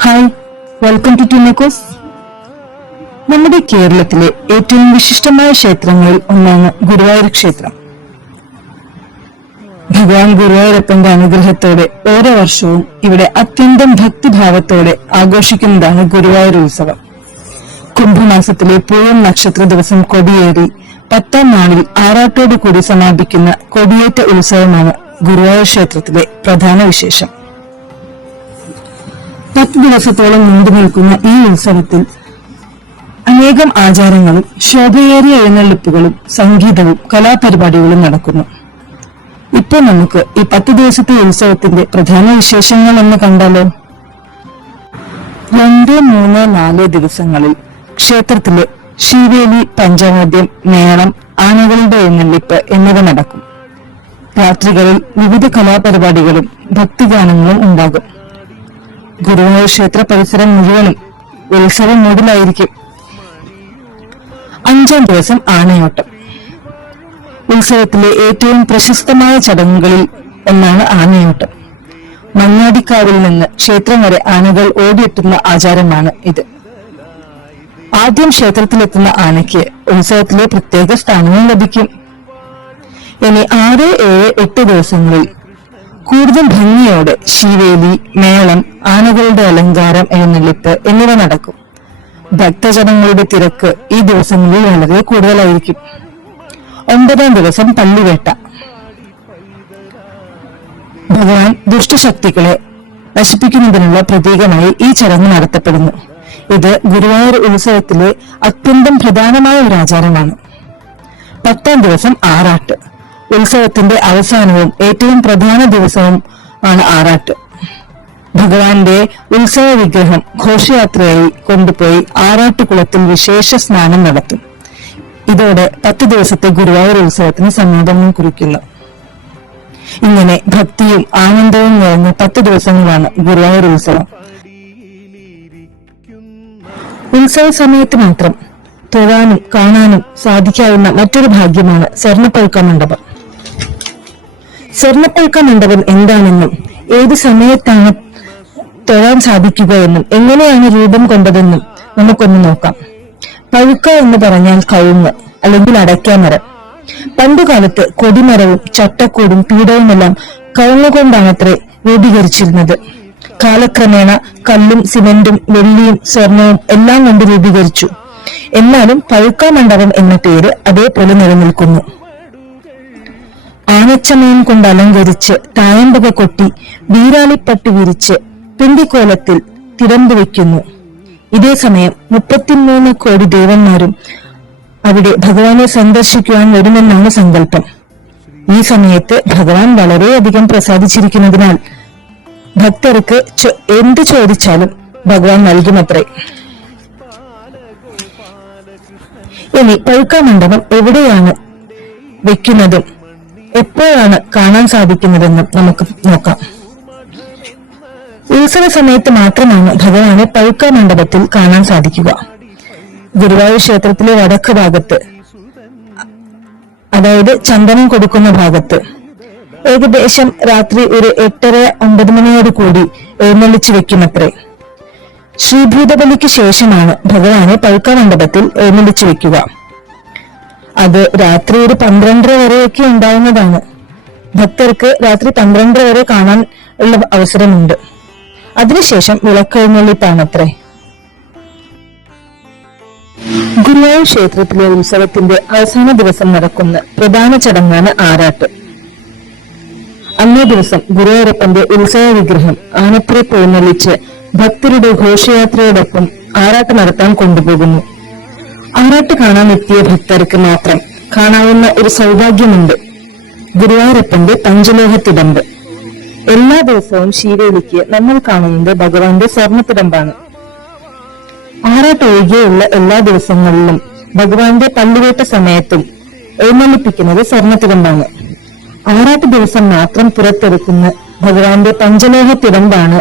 Hi, welcome to ടിനക്കോസ്. നമ്മുടെ കേരളത്തിലെ ഏറ്റവും വിശിഷ്ടമായ ക്ഷേത്രങ്ങളിൽ ഒന്നാണ് ഗുരുവായൂർ ക്ഷേത്രം. ഭഗവാൻ ഗുരുവായൂരപ്പന്റെ അനുഗ്രഹത്തോടെ ഓരോ വർഷവും ഇവിടെ അത്യന്തം ഭക്തിഭാവത്തോടെ ആഘോഷിക്കുന്നതാണ് ഗുരുവായൂർ ഉത്സവം. കുംഭമാസത്തിലെ പൂയം നക്ഷത്ര ദിവസം കൊടിയേറി 10ാം നാളിൽ ആറാട്ടോടു കൂടി സമാപിക്കുന്ന കൊടിയേറ്റ ഉത്സവമാണ് ഗുരുവായൂർ ക്ഷേത്രത്തിലെ പ്രധാന വിശേഷം. 10 ദിവസത്തോളം നീണ്ടു നിൽക്കുന്ന ഈ ഉത്സവത്തിൽ അനേകം ആചാരങ്ങളും ശോഭയേറിയ എഴുന്നള്ളിപ്പുകളും സംഗീതവും കലാപരിപാടികളും നടക്കുന്നു. ഇപ്പോൾ നമുക്ക് ഈ 10 ദിവസത്തെ ഉത്സവത്തിന്റെ പ്രധാന വിശേഷങ്ങൾ എന്ന് കണ്ടാലോ. 2, 3, 4 ദിവസങ്ങളിൽ ക്ഷേത്രത്തിലെ ശീവേലി, പഞ്ചവാദ്യം, മേളം, ആനകളുടെ എഴുന്നള്ളിപ്പ് എന്നിവ നടക്കും. രാത്രികളിൽ വിവിധ കലാപരിപാടികളും ഭക്തിഗാനങ്ങളും ഉണ്ടാകും. ഗുരുവായൂർ ക്ഷേത്ര പരിസരം മുഴുവനും ഉത്സവം മൂടിലായിരിക്കും. 5ാം ദിവസം ആനയോട്ടം. ഉത്സവത്തിലെ ഏറ്റവും പ്രശസ്തമായ ചടങ്ങുകളിൽ ഒന്നാണ് ആനയോട്ടം. മഞ്ഞാടിക്കാവിൽ നിന്ന് ക്ഷേത്രം വരെ ആനകൾ ഓടിയെത്തുന്ന ആചാരമാണ് ഇത്. ആദ്യം ക്ഷേത്രത്തിലെത്തുന്ന ആനയ്ക്ക് ഉത്സവത്തിലെ പ്രത്യേക സ്ഥാനവും ലഭിക്കും. ഇനി 6, 7, 8 ദിവസങ്ങളിൽ കൂടുതൽ ഭംഗിയോടെ ശീവേലി, മേളം, ആനകളുടെ അലങ്കാരം, എഴുന്നള്ളിപ്പ് എന്നിവ നടക്കും. ഭക്തജനങ്ങളുടെ തിരക്ക് ഈ ദിവസങ്ങളിൽ വളരെ കൂടുതലായിരിക്കും. 9ാം ദിവസം പള്ളിവേട്ട. ഭഗവാൻ ദുഷ്ടശക്തികളെ നശിപ്പിക്കുന്നതിനുള്ള പ്രതീകമായി ഈ ചടങ്ങ് നടത്തപ്പെടുന്നു. ഇത് ഗുരുവായൂർ ഉത്സവത്തിലെ അത്യന്തം പ്രധാനമായ ഒരു ആചാരമാണ്. 10ാം ദിവസം ആറാട്ട്. ഉത്സവത്തിന്റെ അവസാനവും ഏറ്റവും പ്രധാന ദിവസവും ആണ് ആറാട്ട്. ഭഗവാന്റെ ഉത്സവ വിഗ്രഹം ഘോഷയാത്രയായി കൊണ്ടുപോയി ആറാട്ടുകുളത്തിൽ വിശേഷ സ്നാനം നടത്തും. ഇതോടെ 10 ദിവസത്തെ ഗുരുവായൂർ ഉത്സവത്തിന് സമാപനം കുറിക്കുന്നു. ഇങ്ങനെ ഭക്തിയും ആനന്ദവും നിറഞ്ഞ 10 ദിവസങ്ങളാണ് ഗുരുവായൂർ ഉത്സവം. ഉത്സവ സമയത്ത് മാത്രം തൊഴാനും കാണാനും സാധിക്കാവുന്ന മറ്റൊരു ഭാഗ്യമാണ് സ്വർണ്ണപ്പഴുക്ക മണ്ഡപം. സ്വർണ്ണപ്പഴുക്ക മണ്ഡപം എന്താണെന്നും ഏത് സമയത്താണ് തൊഴാൻ സാധിക്കുക എന്നും എങ്ങനെയാണ് രൂപം കൊണ്ടതെന്നും നമുക്കൊന്ന് നോക്കാം. പഴുക്ക എന്ന് പറഞ്ഞാൽ കവുങ്ങ് അല്ലെങ്കിൽ അടയ്ക്കാമരം. പണ്ടുകാലത്ത് കൊടിമരവും ചട്ടക്കൂടും പീഠവുമെല്ലാം കവുങ്ങുകൊണ്ടാണത്രേ രൂപീകരിച്ചിരുന്നത്. കാലക്രമേണ കല്ലും സിമന്റും വെള്ളിയും സ്വർണവും എല്ലാം കൊണ്ട് രൂപീകരിച്ചു. എന്നാലും പഴുക്ക മണ്ഡപം എന്ന പേര് അതേപോലെ നിലനിൽക്കുന്നു. ആനച്ചമയം കൊണ്ട് അലങ്കരിച്ച് തായമ്പക കൊട്ടി വീരാളിപ്പട്ട് വിരിച്ച് പിണ്ടിക്കോലത്തിൽ തിരമ്പു വയ്ക്കുന്നു. ഇതേസമയം 33 കോടി ദേവന്മാരും അവിടെ ഭഗവാനെ സന്ദർശിക്കുവാൻ വരുമെന്നാണ് സങ്കല്പം. ഈ സമയത്ത് ഭഗവാൻ വളരെയധികം പ്രസാദിച്ചിരിക്കുന്നതിനാൽ ഭക്തർക്ക് എന്ത് ചോദിച്ചാലും ഭഗവാൻ നൽകുമത്രേ. ഇനി പഴുക്ക മണ്ഡപം എവിടെയാണ് വെക്കുന്നതും എപ്പോഴാണ് കാണാൻ സാധിക്കുന്നതെന്നും നമുക്ക് നോക്കാം. ഉത്സവ സമയത്ത് മാത്രമാണ് ഭഗവാനെ പഴുക്ക മണ്ഡപത്തിൽ കാണാൻ സാധിക്കുക. ഗുരുവായൂർ ക്ഷേത്രത്തിലെ വടക്ക് ഭാഗത്ത്, അതായത് ചന്ദനം കൊടുക്കുന്ന ഭാഗത്ത്, ഏകദേശം രാത്രി ഒരു 8:30, 9 മണിയോട് കൂടി എഴുന്നള്ളിച്ചു വെക്കുമത്രേ. ശ്രീഭൂതബലിക്ക് ശേഷമാണ് ഭഗവാനെ പഴുക്ക മണ്ഡപത്തിൽ എഴുന്നള്ളിച്ചു വെക്കുക. അത് രാത്രി ഒരു 12:30 വരെയൊക്കെ ഉണ്ടാവുന്നതാണ്. ഭക്തർക്ക് രാത്രി 12:30 വരെ കാണാൻ ഉള്ള അവസരമുണ്ട്. അതിനുശേഷം വിളക്കെഴുന്നള്ളിപ്പാണത്രേ. ഗുരുവായൂർ ക്ഷേത്രത്തിലെ ഉത്സവത്തിന്റെ അവസാന ദിവസം നടക്കുന്ന പ്രധാന ചടങ്ങാണ് ആറാട്ട്. അന്നേ ദിവസം ഗുരുവായൂരപ്പന്റെ ഉത്സവ വിഗ്രഹം ആനപ്പുറത്ത് എഴുന്നള്ളിച്ച് ഭക്തരുടെ ഘോഷയാത്രയോടൊപ്പം ആറാട്ട് നടത്താൻ കൊണ്ടുപോകുന്നു. ആറാട്ട് കാണാൻ എത്തിയ ഭക്തർക്ക് മാത്രം കാണാവുന്ന ഒരു സൗഭാഗ്യമുണ്ട്: ഗുരുവായൂരപ്പന്റെ പഞ്ചലോഹത്തിടമ്പ്. എല്ലാ ദിവസവും ശീവേലിക്ക് നമ്മൾ കാണുന്നത് ഭഗവാന്റെ സ്വർണ്ണത്തിടമ്പാണ്. ആറാട്ട് ഒഴികെയുള്ള എല്ലാ ദിവസങ്ങളിലും ഭഗവാന്റെ പള്ളിവേട്ട സമയത്തും എഴുന്നള്ളിപ്പിക്കുന്നത് സ്വർണ്ണത്തിടമ്പാണ്. ആറാട്ട് ദിവസം മാത്രം പുറത്തെടുക്കുന്ന ഭഗവാന്റെ പഞ്ചലോഹത്തിടമ്പാണ്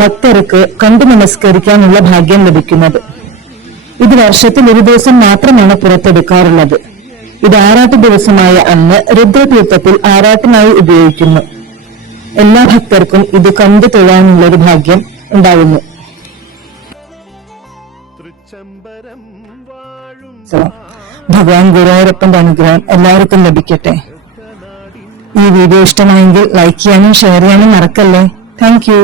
ഭക്തർക്ക് കണ്ടു നമസ്കരിക്കാനുള്ള ഭാഗ്യം ലഭിക്കുന്നത്. ഇത് വർഷത്തിൽ ഒരു ദിവസം മാത്രമാണ് പുറത്തെടുക്കാറുള്ളത്. ഇത് ആറാട്ട് ദിവസമായ അന്ന് രുദ്രതീർത്ഥത്തിൽ ആറാട്ടിനായി ഉപയോഗിക്കുന്നു. എല്ലാ ഭക്തർക്കും ഇത് കണ്ടു തൊഴാനുള്ള ഒരു ഭാഗ്യം ഉണ്ടാകുന്നു. ഭഗവാൻ ഗുരുവായൂരപ്പന്റെ അനുഗ്രഹം എല്ലാവർക്കും ലഭിക്കട്ടെ. ഈ വീഡിയോ ഇഷ്ടമായെങ്കിൽ ലൈക്ക് ചെയ്യാനും ഷെയർ ചെയ്യാനും മറക്കല്ലേ. Thank you.